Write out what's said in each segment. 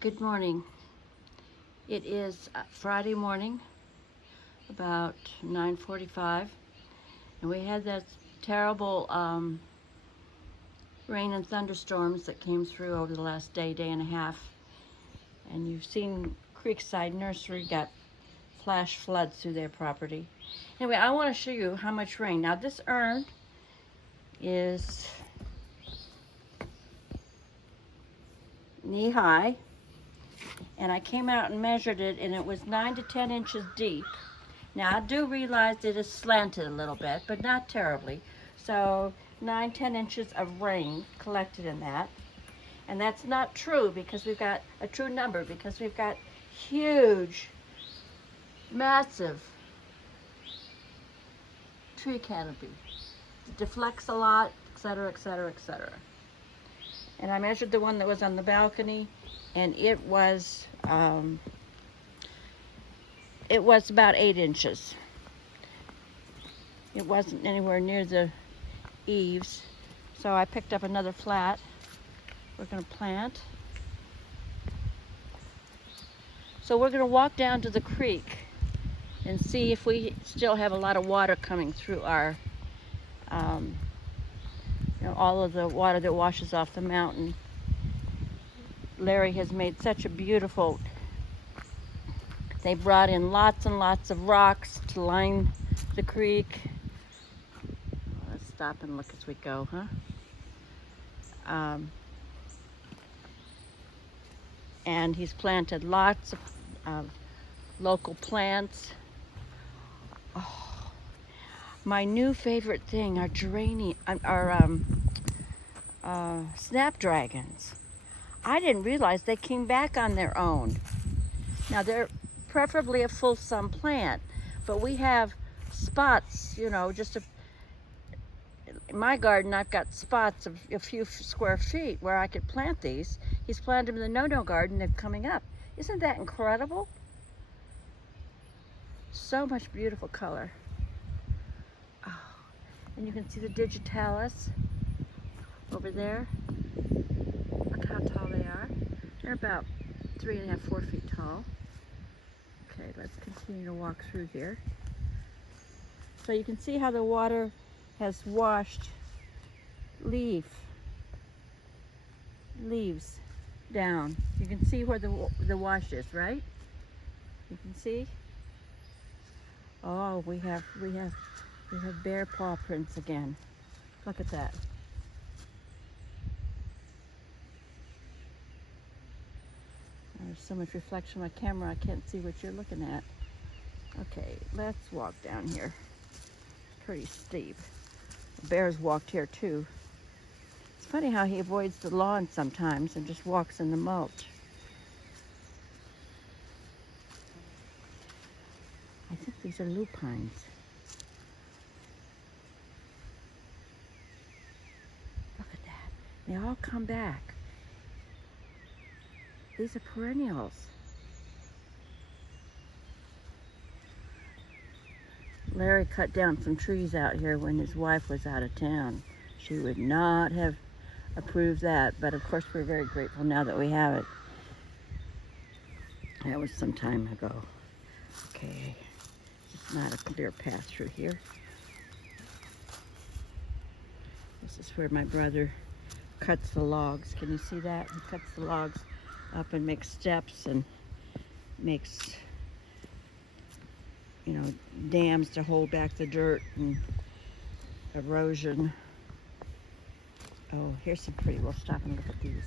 Good morning. It is Friday morning, about 9:45, and we had that terrible rain and thunderstorms that came through over the last day and a half. And you've seen Creekside Nursery got flash floods through their property. Anyway, I want to show you how much rain. Now this urn is knee high, and I came out and measured it, and it was 9 to 10 inches deep. Now I do realize it is slanted a little bit, but not terribly. So 9-10 inches of rain collected in that. And that's not true because we've got a true number because we've got huge, massive tree canopy. It deflects a lot, etc., etc., etc. And I measured the one that was on the balcony, and it was about 8 inches. It wasn't anywhere near the eaves, so I picked up another flat. We're going to plant. So we're going to walk down to the creek and see if we still have a lot of water coming through our, all of the water that washes off the mountain. Larry has made such a beautiful, they brought in lots and lots of rocks to line the creek. Let's stop and look as we go, huh? And he's planted lots of local plants. Oh, my new favorite thing are snapdragons. I didn't realize they came back on their own. Now they're preferably a full-sun plant, but we have spots, in my garden I've got spots of a few square feet where I could plant these. He's planted them in the no-no garden. They're coming up. Isn't that incredible? So much beautiful color. Oh, and you can see the digitalis over there. Look how tall they are. They're about 3.5, 4 feet tall. Okay, let's continue to walk through here. So you can see how the water has washed leaves down. You can see where the wash is, right? You can see. Oh, we have bear paw prints again. Look at that. There's so much reflection on my camera, I can't see what you're looking at. Okay, let's walk down here. It's pretty steep. The bears walked here too. It's funny how he avoids the lawn sometimes and just walks in the mulch. I think these are lupines. Look at that. They all come back. These are perennials. Larry cut down some trees out here when his wife was out of town. She would not have approved that, but of course we're very grateful now that we have it. That was some time ago. Okay, it's not a clear path through here. This is where my brother cuts the logs. Can you see that? He cuts the logs up and makes steps and makes dams to hold back the dirt and erosion. Oh, here's some pretty. We'll stop and look at these.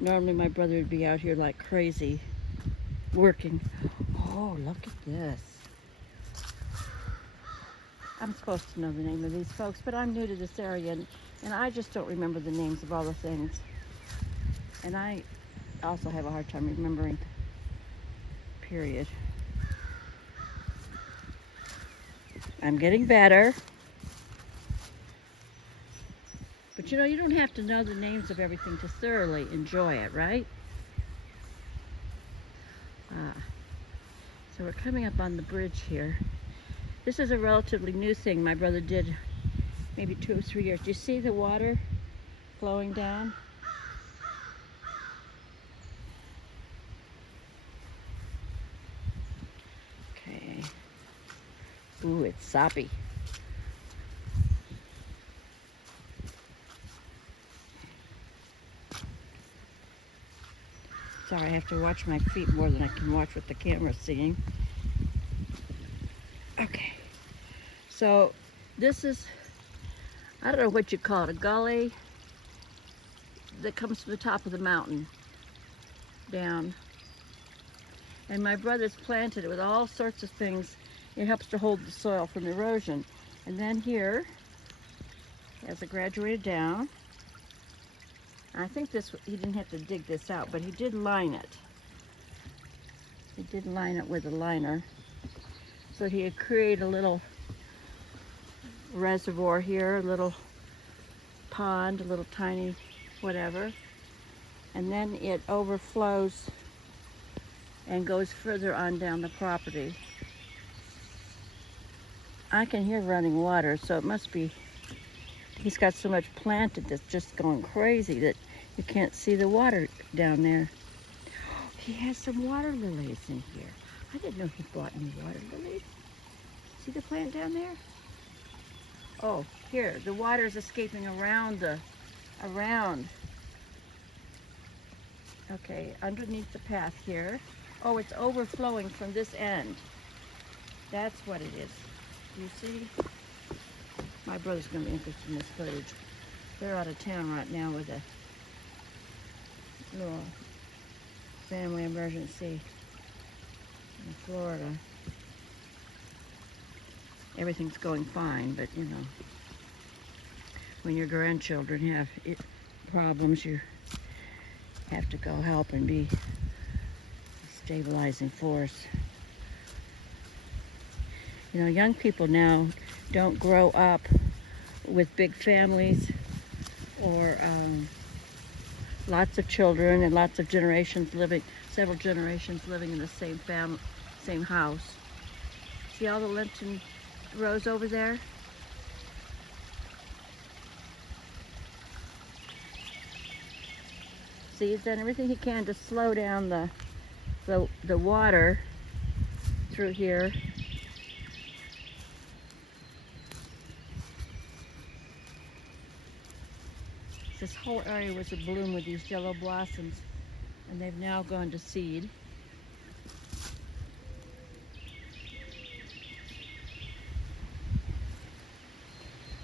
Normally my brother would be out here like crazy working. Oh, look at this. I'm supposed to know the name of these folks, but I'm new to this area, and I just don't remember the names of all the things. And I also have a hard time remembering, period. I'm getting better. But you know, you don't have to know the names of everything to thoroughly enjoy it, right? So we're coming up on the bridge here. This is a relatively new thing my brother did maybe 2 or 3 years. Do you see the water flowing down? Okay. Ooh, it's soppy. Sorry, I have to watch my feet more than I can watch what the camera's seeing. Okay. So this is, I don't know what you call it, a gully that comes from the top of the mountain down. And my brother's planted it with all sorts of things. It helps to hold the soil from erosion. And then here, as it graduated down, I think this, he didn't have to dig this out, but he did line it. He did line it with a liner. So he had created a little reservoir here, a little pond, a little tiny whatever. And then it overflows and goes further on down the property. I can hear running water, so it must be, he's got so much planted that's just going crazy that you can't see the water down there. He has some water lilies in here. I didn't know he bought any water lilies. See the plant down there? Oh, here, the water is escaping around. Okay, underneath the path here. Oh, it's overflowing from this end. That's what it is. You see? My brother's going to be interested in this footage. They're out of town right now with a little family emergency in Florida. Everything's going fine, but you know, when your grandchildren have problems, you have to go help and be a stabilizing force. You know, young people now don't grow up with big families or lots of children and lots of generations living, several generations living in the same family, same house. See all the Lenten rows over there? See, he's done everything he can to slow down the water through here. This whole area was abloom with these yellow blossoms, and they've now gone to seed.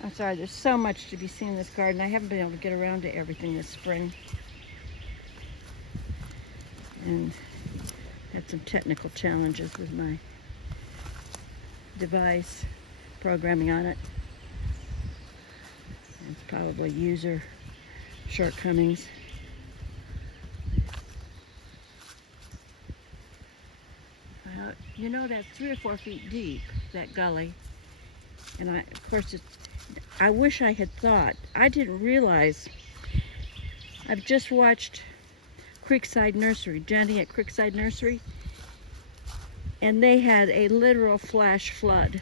I'm sorry, there's so much to be seen in this garden. I haven't been able to get around to everything this spring. And had some technical challenges with my device, programming on it. It's probably user shortcomings. You know, that's 3 or 4 feet deep, that gully. And of course, I wish I had thought. I didn't realize. I've just watched Creekside Nursery, Jenny at Creekside Nursery, and they had a literal flash flood.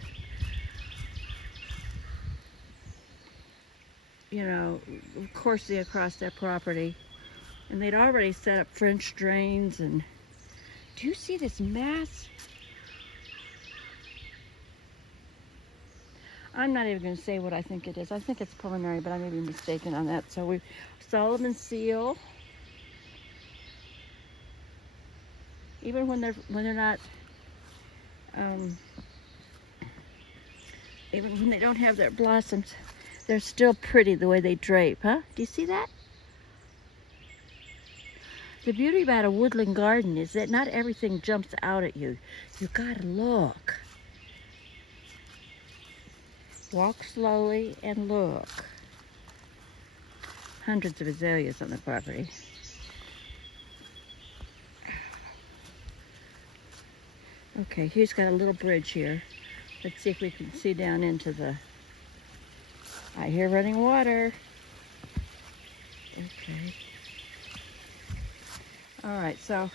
You know, coursing across their property. And they'd already set up French drains. And do you see this mass? I'm not even going to say what I think it is. I think it's pulmonary, but I may be mistaken on that. So Solomon seal. Even when they're not, even when they don't have their blossoms, they're still pretty the way they drape, huh? Do you see that? The beauty about a woodland garden is that not everything jumps out at you. You gotta look. Walk slowly and look. Hundreds of azaleas on the property. Okay, he's got a little bridge here. Let's see if we can see down into the... I hear running water. Okay. All right, so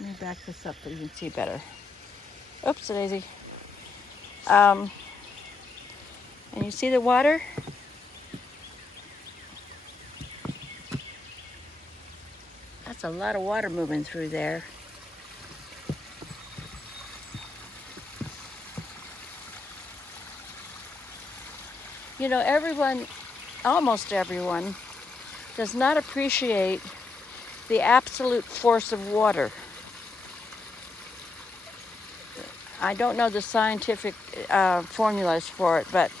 let me back this up so you can see better. Oops, daisy. And you see the water? That's a lot of water moving through there. You know, everyone, almost everyone, does not appreciate the absolute force of water. I don't know the scientific formulas for it, but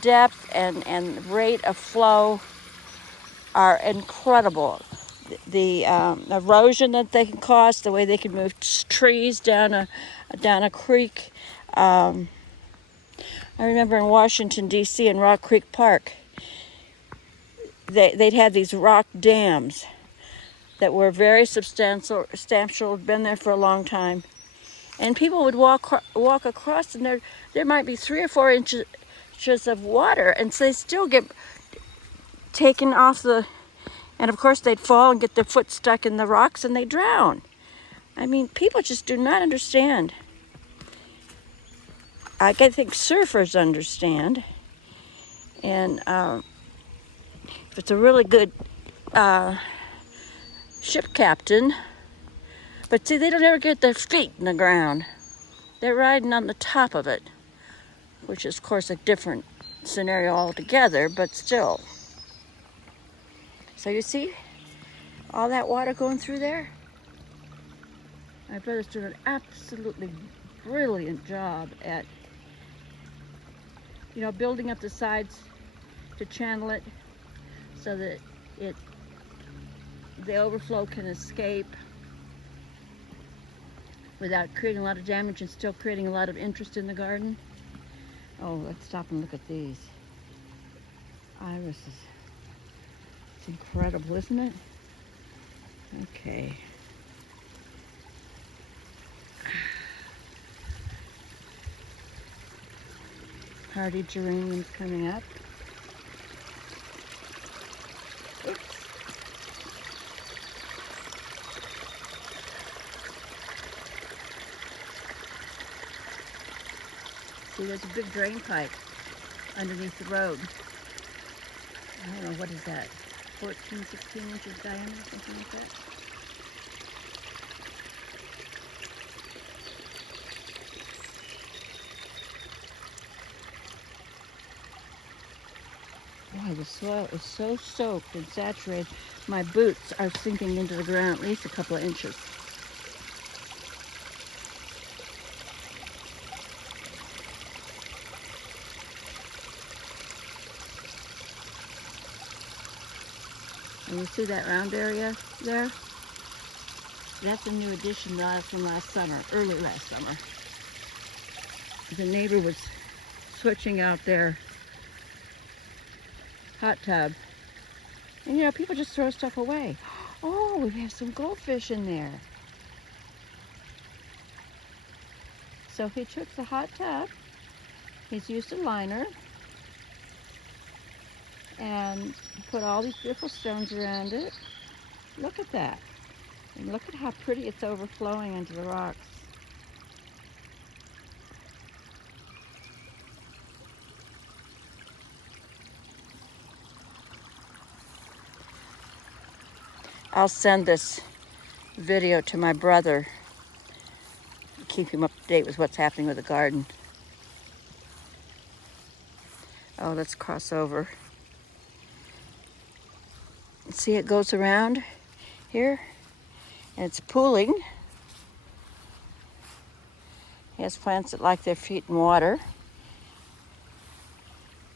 depth and rate of flow are incredible. The erosion that they can cause, the way they can move trees down a creek. I remember in Washington, D.C. in Rock Creek Park, they'd have these rock dams that were very substantial, had been there for a long time. And people would walk across, and there might be 3 or 4 inches of water, and so they still get taken off and of course they'd fall and get their foot stuck in the rocks and they drown. I mean, people just do not understand. I think surfers understand, and if it's a really good ship captain, but see, they don't ever get their feet in the ground. They're riding on the top of it, which is, of course, a different scenario altogether, but still. So you see all that water going through there? My brother's doing an absolutely brilliant job at, you know, building up the sides to channel it so that the overflow can escape without creating a lot of damage and still creating a lot of interest in the garden. Oh, let's stop and look at these irises. It's incredible, isn't it? Okay. Hardy geraniums coming up. Oops. See, there's a big drain pipe underneath the road. I don't know, what is that? 14, 16 inches diameter, something like that? Wow, the soil is so soaked and saturated. My boots are sinking into the ground at least a couple of inches. And you see that round area there? That's a new addition from last summer, early last summer. The neighbor was switching out their hot tub. And you know, people just throw stuff away. Oh, we have some goldfish in there. So he took the hot tub, he's used a liner, and put all these beautiful stones around it. Look at that. And look at how pretty it's overflowing into the rocks. I'll send this video to my brother, keep him up to date with what's happening with the garden. Oh, let's cross over. See, it goes around here, and it's pooling. He has plants that like their feet in water.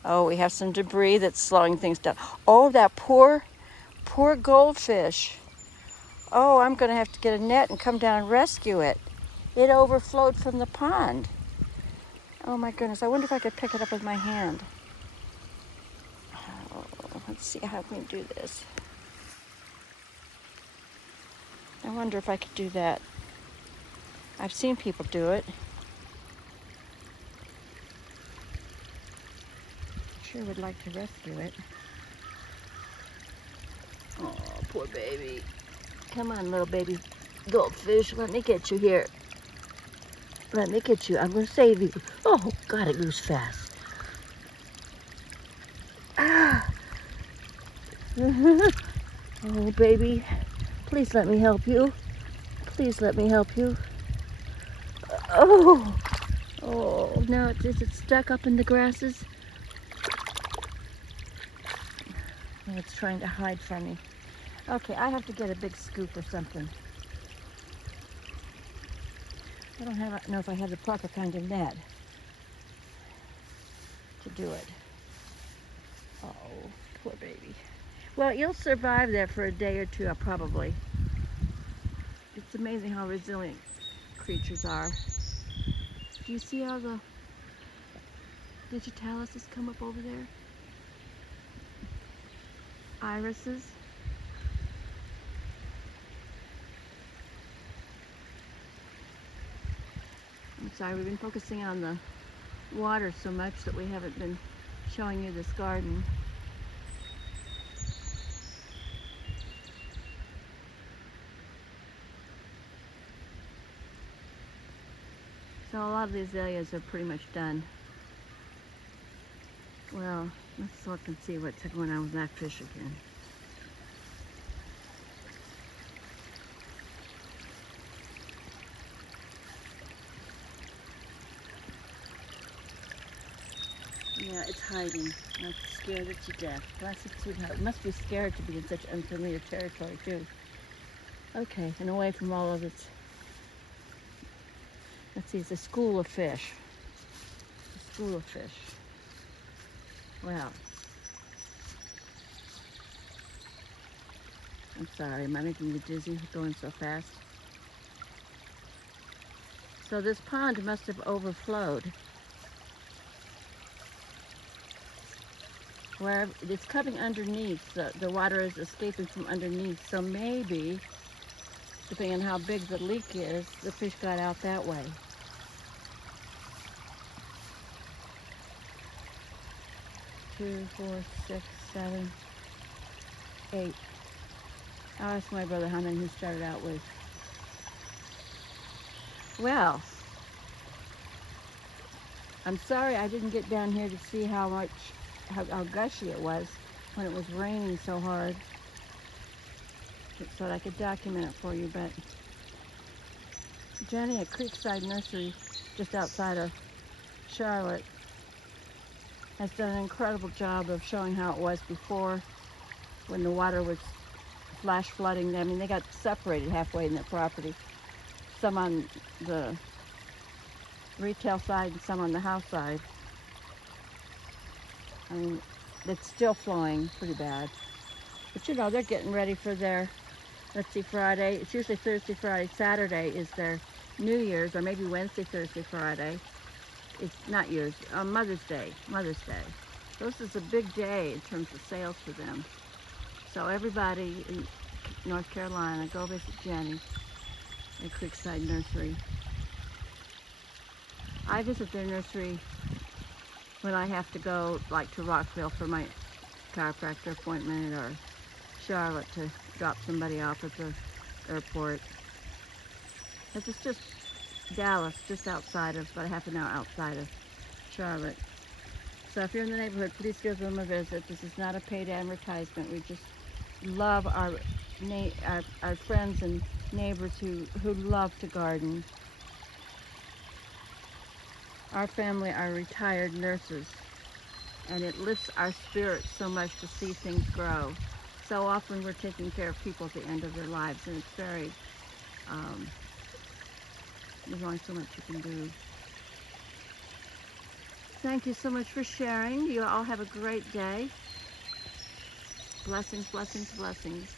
Oh, we have some debris that's slowing things down. Oh, that poor goldfish. Oh, I'm going to have to get a net and come down and rescue it. It overflowed from the pond. Oh my goodness, I wonder if I could pick it up with my hand. Oh, let's see how we can do this. I wonder if I could do that. I've seen people do it. Sure would like to rescue it. poor baby. Come on, little baby goldfish. Let me get you here. Let me get you. I'm going to save you. Oh, God, it moves fast. Ah. Oh, baby. Please let me help you. Please let me help you. Oh. Oh, now is it stuck up in the grasses? And it's trying to hide from me. Okay, I have to get a big scoop or something. I don't know if I have the proper kind of net to do it. Oh, poor baby. Well, you'll survive there for a day or two, probably. It's amazing how resilient creatures are. Do you see how the digitalis has come up over there? Irises. I'm sorry, we've been focusing on the water so much that we haven't been showing you this garden. So a lot of the azaleas are pretty much done. Well, let's look and see what's going on with that fish again. Yeah, it's hiding. I'm scared it to death. Bless its sweetheart. It must be scared to be in such unfamiliar territory, too. Okay, and away from all of its... Let's see, it's a school of fish. A school of fish. Wow. I'm sorry, am I making you dizzy going so fast? So this pond must have overflowed. Where it's coming underneath, the water is escaping from underneath, so maybe, depending on how big the leak is, the fish got out that way. Two, 4, 6, 7, 8. I'll ask my brother how many he started out with. Well, I'm sorry I didn't get down here to see how gushy it was when it was raining so hard, so that I could document it for you. But Jenny at Creekside Nursery, just outside of Charlotte, has done an incredible job of showing how it was before, when the water was flash flooding them. I mean, they got separated halfway in their property. Some on the retail side and some on the house side. I mean, it's still flowing pretty bad. But you know, they're getting ready for their, let's see, Friday. It's usually Thursday, Friday. Saturday is their New Year's, or maybe Wednesday, Thursday, Friday. It's not yours, Mother's Day. So this is a big day in terms of sales for them. So everybody in North Carolina, go visit Jenny at Creekside Nursery. I visit their nursery when I have to go, like, to Rockville for my chiropractor appointment, or Charlotte to drop somebody off at the airport. Because it's just Dallas, just outside of, about a half an hour outside of Charlotte. So if you're in the neighborhood, please give them a visit. This is not a paid advertisement. We just love our friends and neighbors who love to garden. Our family are retired nurses, and it lifts our spirits so much to see things grow. So often we're taking care of people at the end of their lives, and it's very, there's only so much you can do. Thank you so much for sharing. You all have a great day. Blessings, blessings, blessings.